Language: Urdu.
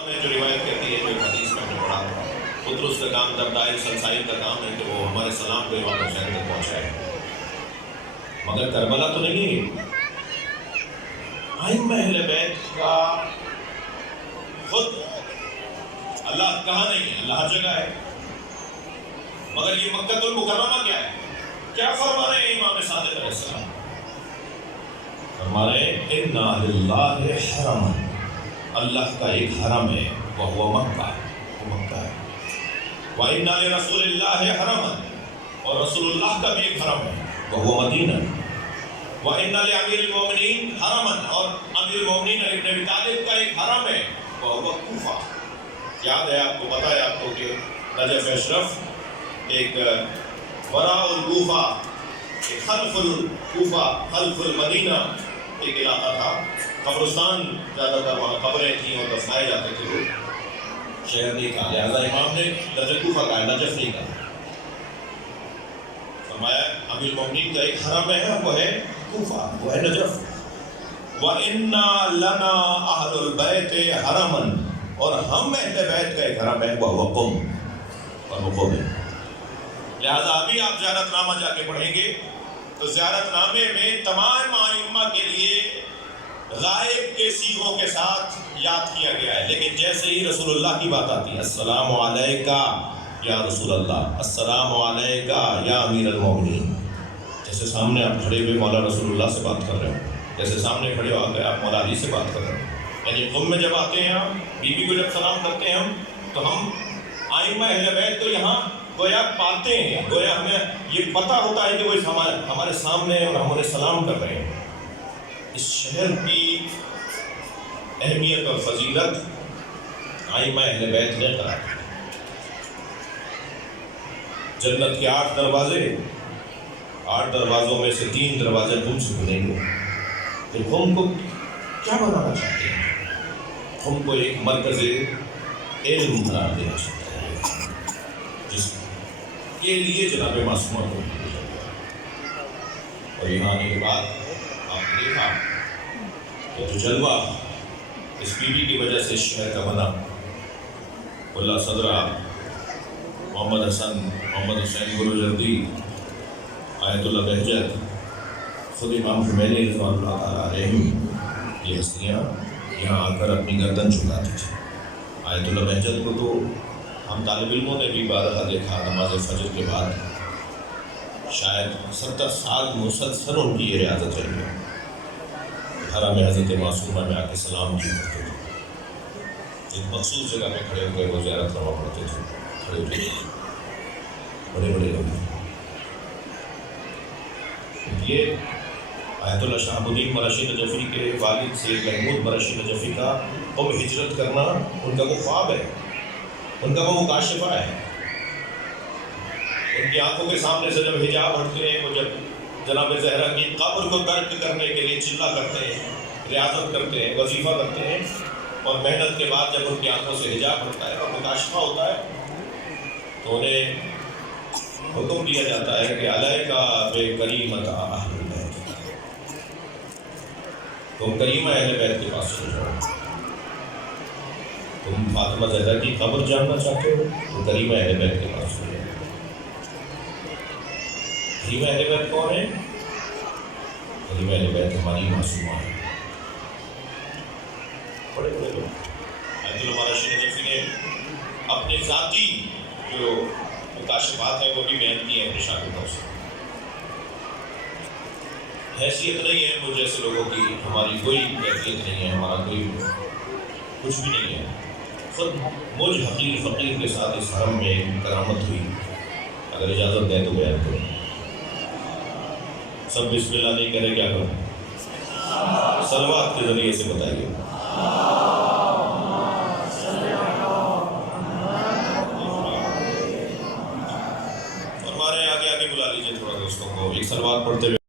جو روایت کہتی ہے، جو حدیث میں ہم نے پڑھا، پترس کا کام دردائے سلسائل کا کام ہے کہ وہ ہمارے سلام کو امام حسین تک پہنچائے، مگر کربلا تو نہیں ہے۔ ائمہ اہل بیت کا خود اللہ کہاں نہیں ہے، اللہ ہر جگہ ہے، مگر یہ مکہ المکرمہ کیا ہے؟ کیا فرما رہے ہیں امام صادق علیہ السلام؟ فرما رہے ہیں اِنَّا لِلَّهِ حَرَمًا، اللہ کا ایک حرم ہے، وہ مکہ ہے۔ وَإِنَّا لِرَسُولِ اللَّهِ حَرَمًا، اور رسول اللہ کا بھی ایک حرم ہے، وہ مدینہ۔ وَإِنَّا لِأَمِيرِ الْمُؤْمِنِينَ حَرَمًا، اور امیر المومنین علی بن ابی طالب کا ایک حرم ہے، وہ کوفہ۔ یاد ہے آپ کو، پتہ ہے آپ کو کہ نجف اشرف ایک وراء الکوفہ، ایک خلف الکوفہ، خلف المدینہ ایک علاقہ تھا، قبرستان زیادہ تر وہاں قبریں تھیں اور دفنائے جاتے تھے لوگ، شہر نہیں کہا، لہذا امام نے نجف کوفہ کہا، نجف نہیں کہا۔ فرمایا امیر المومنین کا ایک حرم ہے، وہ ہے کوفہ، وہ ہے نجف۔ وَإِنَّا لَنَا أَهْلُ الْبَيْتِ حَرَمًا، اور ہم اہل بیت کا ایک حرم ہے، وہ قم، اور وہ قم ہے۔ لہذا ابھی آپ زیارت نامہ جا کے پڑھیں گے تو زیارت نامے میں تمام ائمہ کے لیے غائب کے صیغوں کے ساتھ یاد کیا گیا ہے، لیکن جیسے ہی رسول اللہ کی بات آتی ہے، السلام علیکہ یا رسول اللہ، السلام علیکہ یا امیر المومنین، جیسے سامنے آپ کھڑے ہوئے مولا رسول اللہ سے بات کر رہے ہیں، جیسے سامنے کھڑے ہو کے آپ مولا علی سے بات کر رہے ہیں، یعنی قم میں جب آتے ہیں ہم، بی بی کو جب سلام کرتے ہیں ہم، تو ہم ائمہ اہل بیت تو یہاں گویا پاتے ہیں، گویا ہمیں یہ پتہ ہوتا ہے کہ وہ ہمارے سامنے اور ہمارے سلام کر رہے ہیں۔ اس شہر کی اہمیت اور فضیلت ائمہ اہل بیت نے قرار دی۔ جنت کے 8 دروازے، 8 دروازوں میں سے 3 دروازے تم سے کھلیں گے۔ پھر قم کو کیا بنانا چاہتے ہیں؟ قم کو ایک مرکز علم قرار دینا چاہتے ہیں، جس کے لیے جناب معصومہ کو، اور یہاں آنے کے بعد آپ نے دیکھا کہ جو جلوہ اس بی بی کی وجہ سے اس شہر کا بنا، اللہ صدرہ محمد حسن، محمد حسین گروجردی، آیت اللہ بہجت، خود امام خمینی رضوان اللہ تعالیٰ علیہم، یہ ہستیاں یہاں آ کر اپنی گردن جھکاتی تھیں۔ آیت اللہ بہجت کو تو ہم طالب علموں نے بھی بارہا دیکھا، نماز فجر کے بعد شاید 70 سال مسلسل ان کی یہ ریاضت رہی ہے، حرم حضرت معصومہ میں آ کے سلام کی کرتے تھے، ایک مخصوص جگہ میں کھڑے ہو کے وہ زیارت نامہ پڑھتے تھے، کھڑے ہوئے بڑے بڑے لوگ۔ یہ آیت اللہ شہاب الدین مرشی نجفی کے والد سے محمود مرشی نجفی کا قم ہجرت کرنا ان کا وہ خواب ہے، ان کا وہ مکاشفہ ہے۔ ان کی آنکھوں کے سامنے سے جب حجاب ہٹتے ہیں، وہ جب جناب زہرا کی قبر کو ترک کرنے کے لیے چلہ کرتے ہیں، ریاضت کرتے ہیں، وظیفہ کرتے ہیں، اور محنت کے بعد جب ان کی آنکھوں سے حجاب ہٹتا ہے اور مکاشفہ ہوتا ہے، تو انہیں حکم دیا جاتا ہے کہ علیکہ بکریمۃ اہل بیت، تم کریمہ اہل بیت کے پاس چل جاؤ۔ تم فاطمہ زہرا کی قبر جاننا چاہتے ہو تو کریمہ اہل بیت کے پاس چل جاؤ۔ کریمہ اہل بیت کون ہے؟ کریمہ اہل بیت ہماری معصومہ ہے، بڑے بڑے لوگ۔ آیت اللہ مرشی نجفی نے اپنے ذاتی جو مکاشفات ہیں وہ بھی بیان کیے ہیں اپنے شاگردوں سے۔ حیثیت نہیں ہے مجھ جیسے لوگوں کی، ہماری کوئی کیفیت نہیں ہے، ہمارا کوئی کچھ بھی نہیں ہے، خود مجھ حقیر فقیر کے ساتھ اس حرم میں کرامت ہوئی، اگر اجازت دیں تو بیان کروں۔ سب بسم اللہ نہیں کہہ رہے، کیا کروں؟ صلوات کے ذریعے سے بتائیے۔ اور ہمارے آگے آگے بلا لیجیے تھوڑا دوستوں کو، ایک صلوات پڑھتے ہوئے